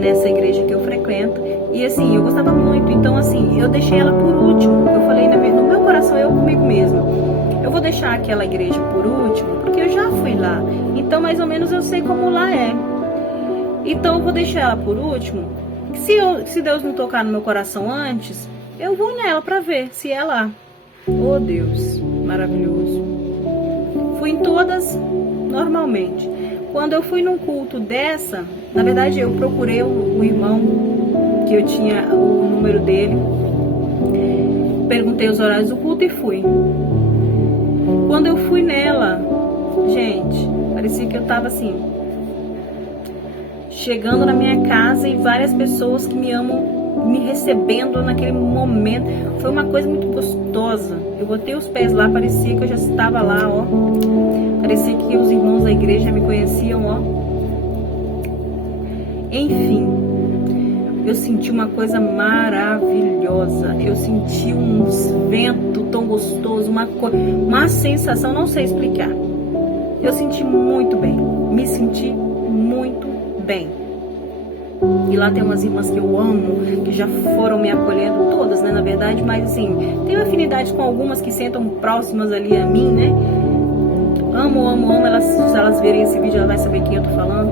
nessa igreja que eu frequento, e assim, eu gostava muito, então assim, eu deixei ela por último. Eu falei no meu coração, eu comigo mesma, eu vou deixar aquela igreja por último, porque eu já fui lá, então mais ou menos eu sei como lá é, então eu vou deixar ela por último. Se Deus não tocar no meu coração antes, eu vou nela para ver se é lá. Oh Deus, maravilhoso. Fui em todas normalmente. Quando eu fui num culto dessa, na verdade eu procurei o irmão, que eu tinha o número dele, perguntei os horários do culto e fui. Quando eu fui nela, gente, parecia que eu tava assim, chegando na minha casa e várias pessoas que me amam me recebendo naquele momento. Foi uma coisa muito gostosa. Eu botei os pés lá, parecia que eu já estava lá, ó. Parecia que os irmãos da igreja me conheciam, ó. Enfim, eu senti uma coisa maravilhosa. Eu senti um vento tão gostoso, uma sensação, não sei explicar. Eu senti muito bem, me senti muito bem. E lá tem umas irmãs que eu amo, que já foram me acolhendo, todas, né, na verdade, mas assim, tenho afinidade com algumas que sentam próximas ali a mim, né? Amo, se elas verem esse vídeo, elas vão saber quem eu tô falando.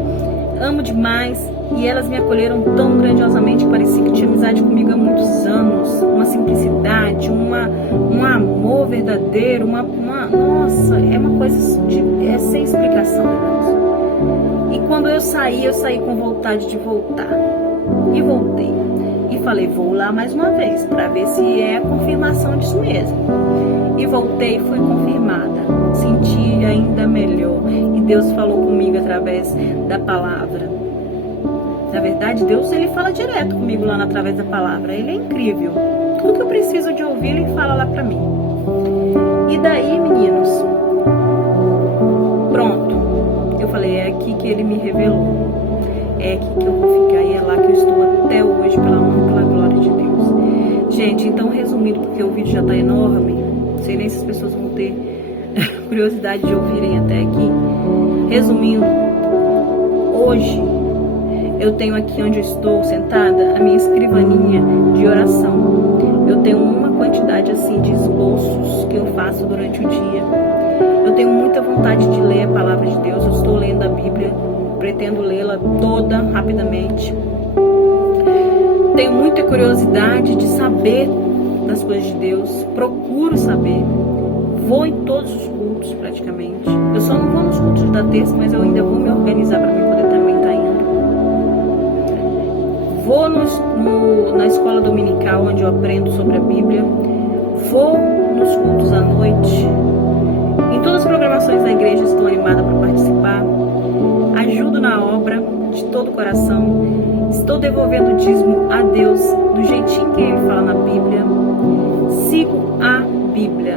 Amo demais, e elas me acolheram tão grandiosamente que parecia que tinha amizade comigo há muitos anos. Uma simplicidade, um amor verdadeiro, nossa, é uma coisa sem explicação, irmãos. E quando eu saí com vontade de voltar. E voltei. E falei, vou lá mais uma vez, para ver se é a confirmação disso mesmo. E voltei e fui confirmada. Senti ainda melhor. E Deus falou comigo através da palavra. Na verdade, Deus, ele fala direto comigo lá através da palavra. Ele é incrível. Tudo que eu preciso de ouvir, ele fala lá pra mim. E daí, meninos, pronto. Eu falei, é aqui que ele me revelou. É aqui que eu vou ficar e é lá que eu estou até hoje, pela honra e pela glória de Deus. Gente, então resumindo, porque o vídeo já tá enorme, não sei nem se as pessoas vão ter curiosidade de ouvirem até aqui. Resumindo, hoje eu tenho aqui onde eu estou sentada a minha escrivaninha de oração. Eu tenho uma quantidade assim de esboços que eu faço durante o dia. Eu tenho muita vontade de ler a palavra de Deus. Eu estou lendo a Bíblia, pretendo lê-la toda rapidamente. Tenho muita curiosidade de saber das coisas de Deus. Procuro saber. Vou em todos os cultos praticamente. Eu só não vou nos cultos da terça, mas eu ainda vou me organizar para mim poder também estar indo. Vou na escola dominical, onde eu aprendo sobre a Bíblia. Vou nos cultos à noite. Em todas as programações da igreja estou animada para participar. Ajudo na obra de todo o coração. Estou devolvendo o dízimo a Deus do jeitinho que Ele fala na Bíblia. Sigo a Bíblia.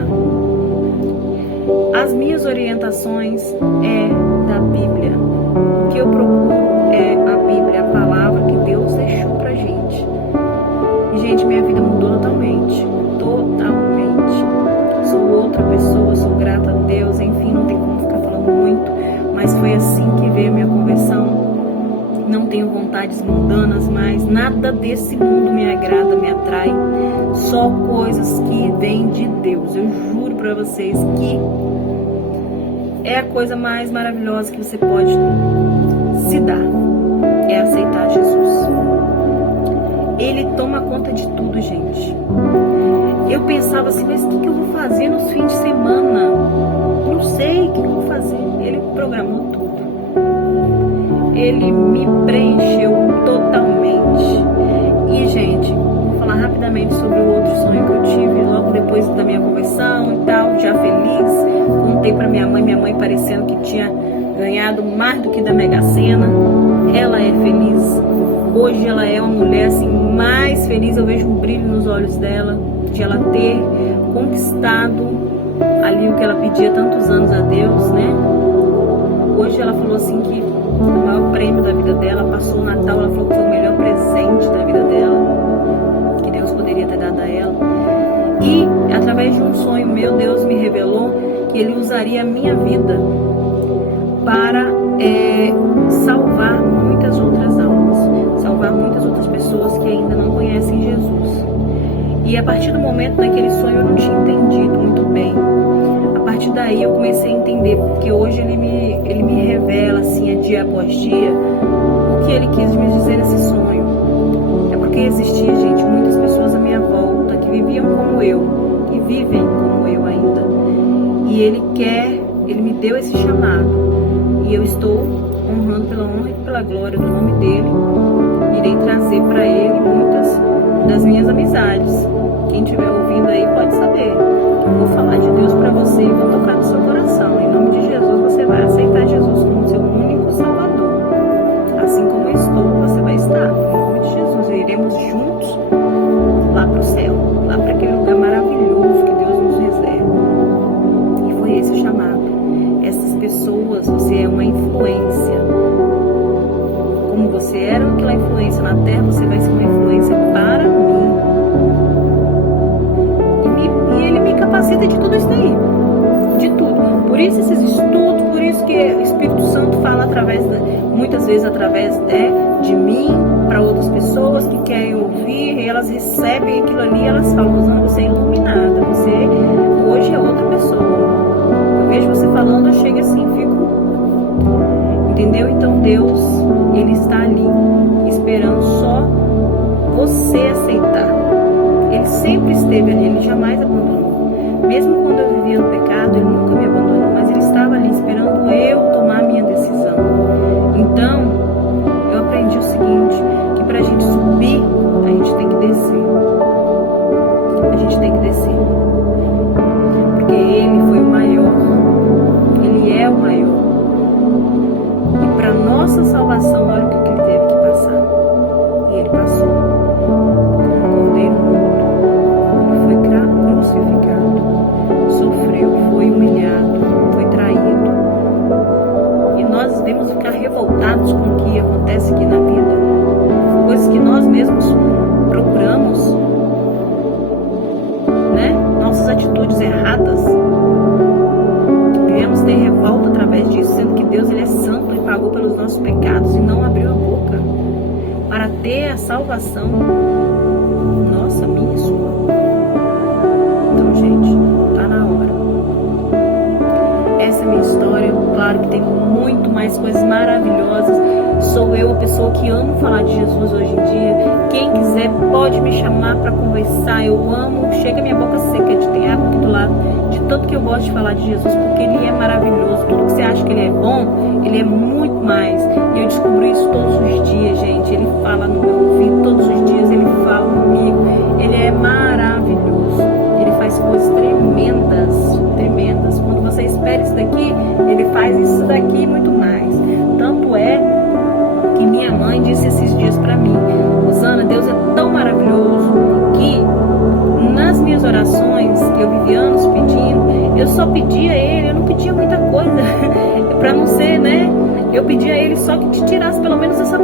As minhas orientações é da Bíblia. O que eu procuro é a Bíblia, a palavra que Deus deixou pra gente. E, gente, minha vida mudou totalmente. Totalmente. Sou outra pessoa, sou grata a Deus. Enfim, não tem como ficar falando muito. Mas foi assim que veio a minha conversão. Não tenho vontades mundanas mais. Nada desse mundo me agrada, me atrai. Só coisas que vêm de Deus. Eu juro pra vocês que é a coisa mais maravilhosa que você pode se dar. É aceitar Jesus. Ele toma conta de tudo, gente. Eu pensava assim, mas o que eu vou fazer nos fins de semana? Não sei o que eu vou fazer. Ele programou tudo. Ele me preencheu totalmente. E, gente, vou falar rapidamente sobre o outro sonho que eu tive logo depois da minha conversão e tal, já feliz. Contei pra minha mãe parecendo que tinha ganhado mais do que da Mega Sena. Ela é feliz. Hoje ela é uma mulher assim mais feliz. Eu vejo um brilho nos olhos dela, de ela ter conquistado ali o que ela pedia tantos anos a Deus, né? Hoje ela falou assim que o maior prêmio da vida dela, passou o Natal, ela falou que foi o melhor presente da vida dela, que Deus poderia ter dado a ela. E através de um sonho meu, Deus me revelou que Ele usaria a minha vida para salvar muitas outras almas, salvar muitas outras pessoas que ainda não conhecem Jesus. E a partir do momento naquele sonho eu não tinha entendido muito bem. A partir daí eu comecei a entender, porque hoje ele me revela assim, dia após dia, o que ele quis me dizer nesse sonho. É porque existia, gente, muitas pessoas à minha volta que viviam como eu, que vivem como eu ainda. E ele me deu esse chamado. E eu estou honrando pela honra e pela glória do nome dele. Irei trazer para ele muitas das minhas amizades. Quem estiver ouvindo aí pode saber. Eu vou falar de Deus para você e vou tocar no seu coração. Em nome de Jesus, você vai aceitar Jesus como seu único Salvador. Assim como eu estou, você vai estar. Em nome de Jesus, iremos juntos lá para o céu, lá para aquele lugar maravilhoso que Deus nos reserva. E foi esse o chamado. Essas pessoas, você é uma influência. Como você era aquela influência na terra, você vai ser uma influência para mim. E ele me capacita de tudo isso daí. De tudo. Por isso esses estudos, por isso que o Espírito Santo fala muitas vezes através de mim, para outras pessoas que querem ouvir, e elas recebem aquilo ali, e elas falam, Rosana, você é iluminada, você hoje é outra pessoa. Eu vejo você falando, eu chego assim, fico... Entendeu? Então Deus, Ele está ali, esperando só você aceitar. Ele sempre esteve ali, Ele jamais abandonou. Mesmo quando eu vivia no pecado, Ele nunca me abandonou, mas Ele estava ali esperando eu tomar a minha decisão. Então, eu aprendi o seguinte, que para a gente subir, a gente tem que descer. A gente tem que descer. Porque Ele foi o maior. Ele é o maior. E para nossa salvação, olha o que Ele teve que passar. E Ele passou. O Cordeiro Mudo. Ele foi crucificado. Sofreu, foi humilhado, foi traído. E nós devemos ficar revoltados com o que acontece aqui na vida. Coisas que nós mesmos procuramos, né? Nossas atitudes erradas. Devemos ter revolta através disso, sendo que Deus, Ele é santo e pagou pelos nossos pecados e não abriu a boca para ter a salvação nossa, minha e sua. Então, gente, tá na hora. Essa é a minha história. Claro que tem muito mais coisas maravilhosas. Sou eu a pessoa que amo falar de Jesus hoje em dia. Quem quiser pode me chamar para conversar. Eu amo. Chega minha boca seca de ter água aqui do lado. De tanto que eu gosto de falar de Jesus, porque Ele é maravilhoso. Tudo que você acha que Ele é bom, Ele é muito mais. E eu descubro isso todos os dias, gente. Ele fala no meu ouvido todos os dias. Ele fala comigo. Ele é maravilhoso. Ele faz coisas tremendas, tremendas. Quando você espera isso daqui, Ele faz isso daqui e muito mais. Tanto é que minha mãe disse esses dias pra mim: Rosana, Deus é tão maravilhoso que nas minhas orações, que eu vivi anos pedindo, eu só pedia a Ele, eu não pedia muita coisa, pra não ser, né? Eu pedia a Ele só que te tirasse pelo menos dessa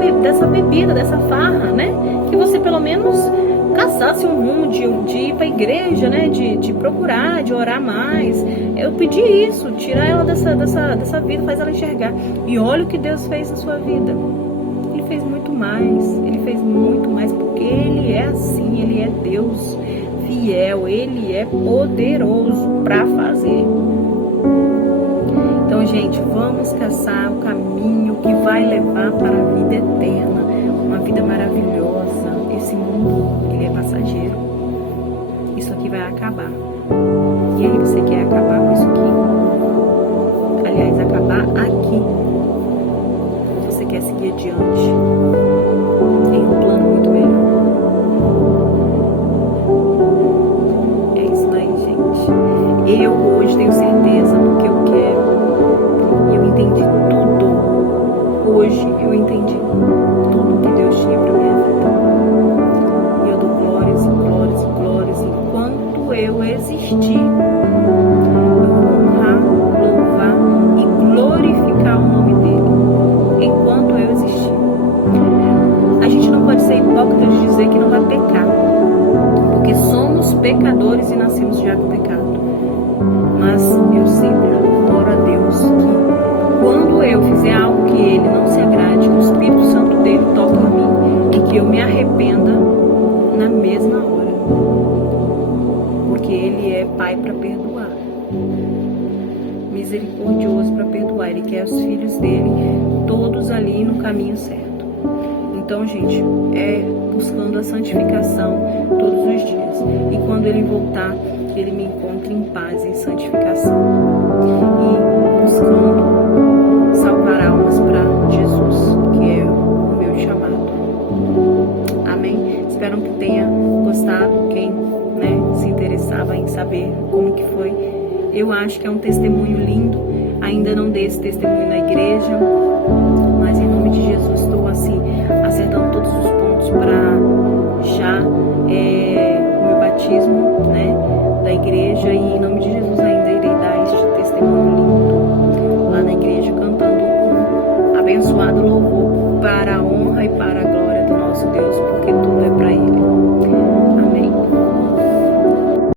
bebida, dessa farra, né? Que você pelo menos caçasse um rumo de ir pra igreja, né? De procurar, de orar mais. Eu pedi isso, tirar ela dessa vida, faz ela enxergar. E olha o que Deus fez na sua vida. Ele fez muito mais, porque Ele é assim, Ele é Deus fiel, Ele é poderoso para fazer. Então, gente, vamos caçar o caminho que vai levar para a vida eterna, uma vida maravilhosa. Esse mundo, ele é passageiro. Isso aqui vai acabar. E aí você quer acabar com isso aqui? Aliás, acabar aqui. Você quer seguir adiante em um plano muito melhor. É isso aí, gente. Eu hoje tenho certeza do que eu quero. E eu entendi tudo. Hoje eu entendi tudo que Deus tinha para minha vida. E eu dou glórias e glórias e glórias. Enquanto eu existir, eu vou honrar, louvar e glorificar o nome dele. Enquanto eu existir. A gente não pode ser hipócrita de dizer que não vai pecar, porque somos pecadores e nascemos já com pecado. Mas eu sempre oro a Deus que quando eu fizer algo que Ele não se agrade, que o Espírito Santo dele toque em mim e que eu me arrependa na mesma hora, porque Ele é Pai para perdoar, misericordioso para perdoar. Ele quer os filhos dele todos ali no caminho certo. Então, gente, é buscando a santificação todos os dias. E quando Ele voltar, Ele me encontra em paz, em santificação. E buscando salvar almas para Jesus, que é o meu chamado. Amém? Espero que tenha gostado. Quem, né, se interessava em saber como que foi. Eu acho que é um testemunho lindo. Ainda não dei esse testemunho na igreja, mas em nome de Jesus estou assim acertando todos os pontos para já o meu batismo, né, da igreja, e em nome de Jesus ainda irei dar este testemunho lindo lá na igreja, cantando um abençoado louvor para a honra e para a glória do nosso Deus, porque